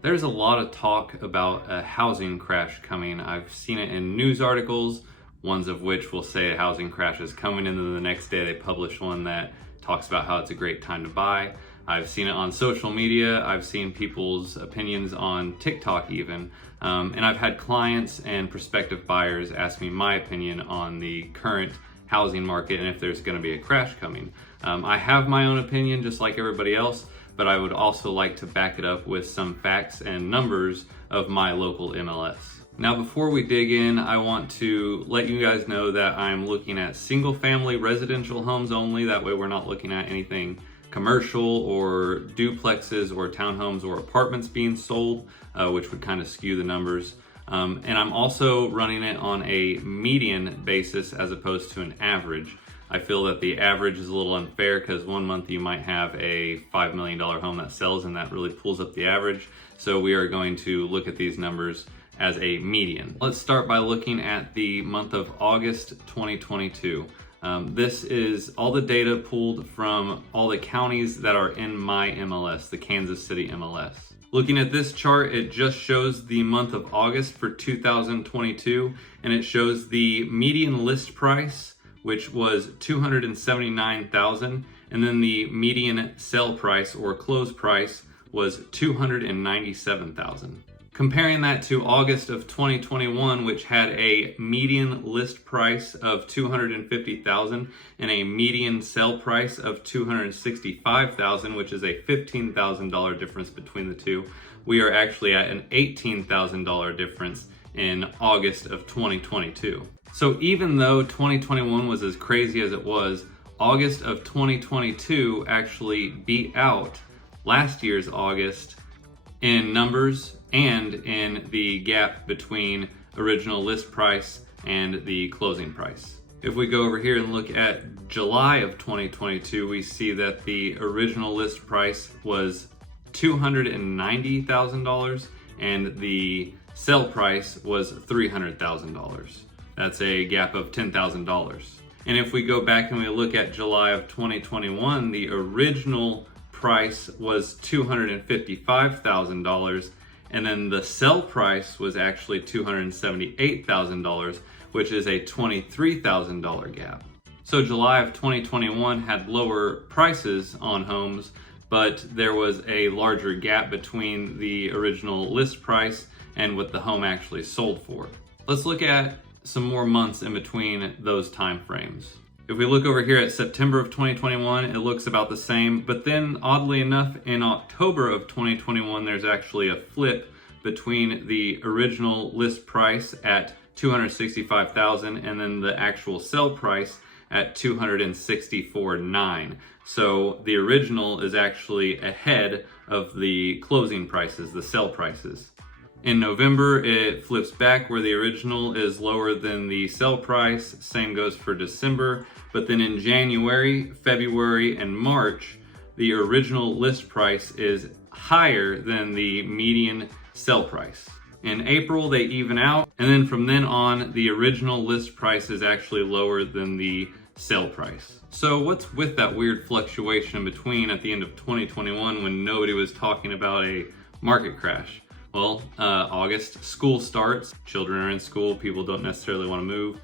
There's a lot of talk about a housing crash coming. I've seen it in news articles, ones of which will say a housing crash is coming, and then the next day they publish one that talks about how it's a great time to buy. I've seen it on social media. I've seen people's opinions on TikTok even. And I've had clients and prospective buyers ask me my opinion on the current housing market and if there's going to be a crash coming. I have my own opinion just like everybody else, but I would also like to back it up with some facts and numbers of my local MLS. Now, before we dig in, I want to let you guys know that I'm looking at single family residential homes only. That way we're not looking at anything commercial or duplexes or townhomes or apartments being sold, which would kind of skew the numbers. And I'm also running it on a median basis as opposed to an average. I feel that the average is a little unfair because one month you might have a $5 million home that sells and that really pulls up the average. So we are going to look at these numbers as a median. Let's start by looking at the month of August 2022. This is all the data pulled from all the counties that are in my MLS, the Kansas City MLS. Looking at this chart, it just shows the month of August for 2022, and it shows the median list price, which was $279,000, and then the median sale price or close price was $297,000. Comparing that to August of 2021, which had a median list price of $250,000 and a median sale price of $265,000, which is a $15,000 difference between the two, we are actually at an $18,000 difference in August of 2022. So even though 2021 was as crazy as it was, August of 2022 actually beat out last year's August in numbers and in the gap between original list price and the closing price. If we go over here and look at July of 2022, we see that the original list price was $290,000 and the sale price was $300,000. That's a gap of $10,000. And if we go back and we look at July of 2021, the original price was $255,000, and then the sell price was actually $278,000, which is a $23,000 gap. So July of 2021 had lower prices on homes, but there was a larger gap between the original list price and what the home actually sold for. Let's look at some more months in between those time frames. If we look over here at September of 2021, it looks about the same, but then oddly enough, in October of 2021, there's actually a flip between the original list price at $265,000 and then the actual sell price at $264,900. So the original is actually ahead of the closing prices, the sell prices. In November, it flips back where the original is lower than the sell price. Same goes for December. But then in January, February, and March, the original list price is higher than the median sell price. In April, they even out. And then from then on, the original list price is actually lower than the sale price. So what's with that weird fluctuation in between at the end of 2021 when nobody was talking about a market crash? Well, August, school starts, children are in school, people don't necessarily want to move.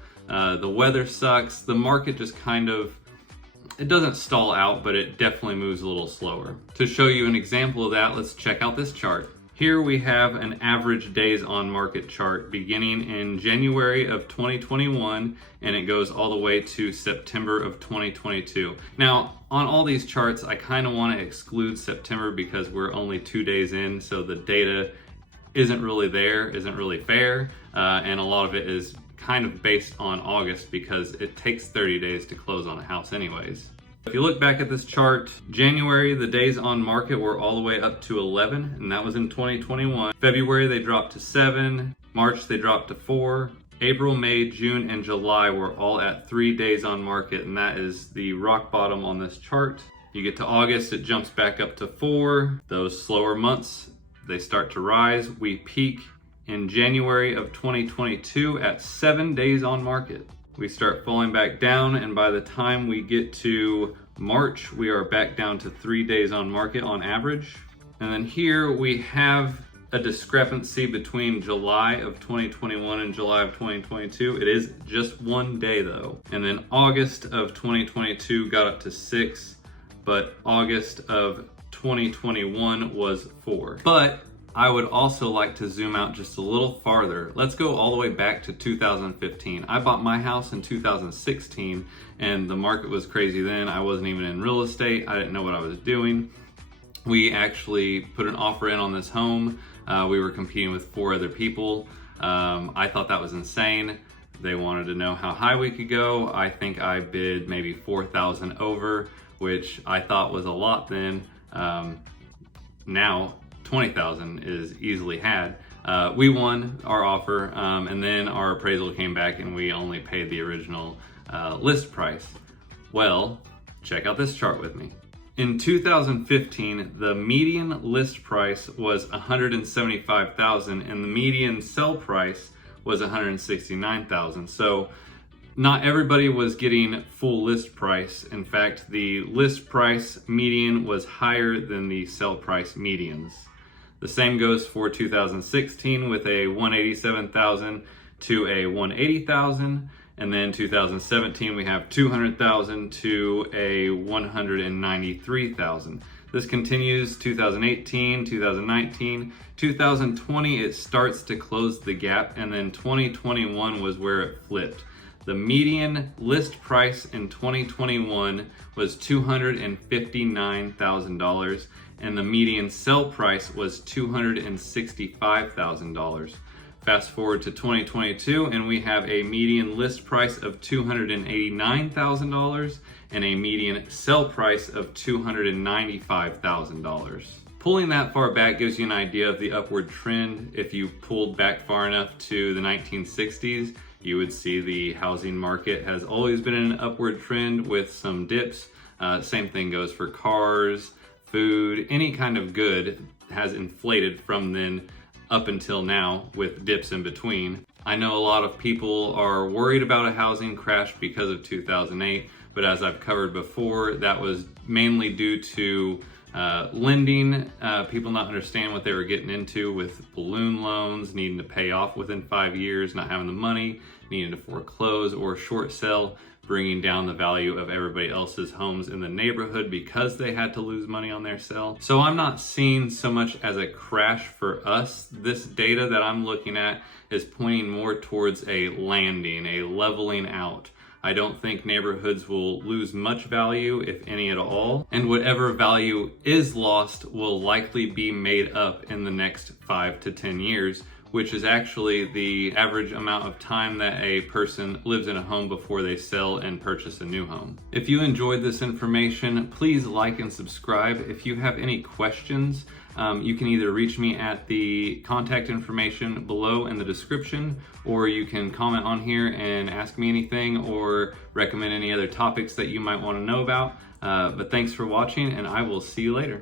The weather sucks, the market just it doesn't stall out, but it definitely moves a little slower. To show you an example of that, let's check out this chart. Here we have an average days on market chart beginning in January of 2021, and it goes all the way to September of 2022. Now, on all these charts, I kind of want to exclude September because we're only 2 days in, so the data isn't really fair, and a lot of it is kind of based on August because it takes 30 days to close on a house anyways. If you look back at this chart, January, the days on market were all the way up to 11, and that was in 2021. February, they dropped to 7. March, they dropped to 4. April, May, June, and July were all at 3 days on market, and that is the rock bottom on this chart. You get to August, it jumps back up to 4. Those slower months, they start to rise. We peak in January of 2022 at 7 days on market. We start falling back down, and by the time we get to March, we are back down to 3 days on market on average. And then here we have a discrepancy between July of 2021 and July of 2022. It is just one day though. And then August of 2022 got up to 6, but August of 2021 was 4. But I would also like to zoom out just a little farther. Let's go all the way back to 2015. I bought my house in 2016 and the market was crazy then. I wasn't even in real estate. I didn't know what I was doing. We actually put an offer in on this home. We were competing with 4 other people. I thought that was insane. They wanted to know how high we could go. I think I bid maybe 4,000 over, which I thought was a lot then. Now 20,000 is easily had. We won our offer, and then our appraisal came back and we only paid the original list price. Well, check out this chart with me. In 2015, the median list price was $175,000 and the median sell price was $169,000. So not everybody was getting full list price. In fact, the list price median was higher than the sell price medians. The same goes for 2016 with a $187,000 to a $180,000. And then 2017, we have $200,000 to a $193,000. This continues 2018, 2019, 2020, it starts to close the gap, and then 2021 was where it flipped. The median list price in 2021 was $259,000, and the median sell price was $265,000. Fast forward to 2022 and we have a median list price of $289,000 and a median sell price of $295,000. Pulling that far back gives you an idea of the upward trend. If you pulled back far enough to the 1960s, you would see the housing market has always been in an upward trend with some dips. Same thing goes for cars, food, any kind of good has inflated from then up until now with dips in between. I know a lot of people are worried about a housing crash because of 2008, but as I've covered before, that was mainly due to lending, people not understanding what they were getting into with balloon loans, needing to pay off within 5 years, not having the money, needing to foreclose or short sell, bringing down the value of everybody else's homes in the neighborhood because they had to lose money on their sale. So I'm not seeing so much as a crash for us. This data that I'm looking at is pointing more towards a landing, a leveling out. I don't think neighborhoods will lose much value, if any at all. And whatever value is lost will likely be made up in the next 5 to 10 years, which is actually the average amount of time that a person lives in a home before they sell and purchase a new home. If you enjoyed this information, please like and subscribe. If you have any questions, you can either reach me at the contact information below in the description, or you can comment on here and ask me anything or recommend any other topics that you might want to know about. But thanks for watching, and I will see you later.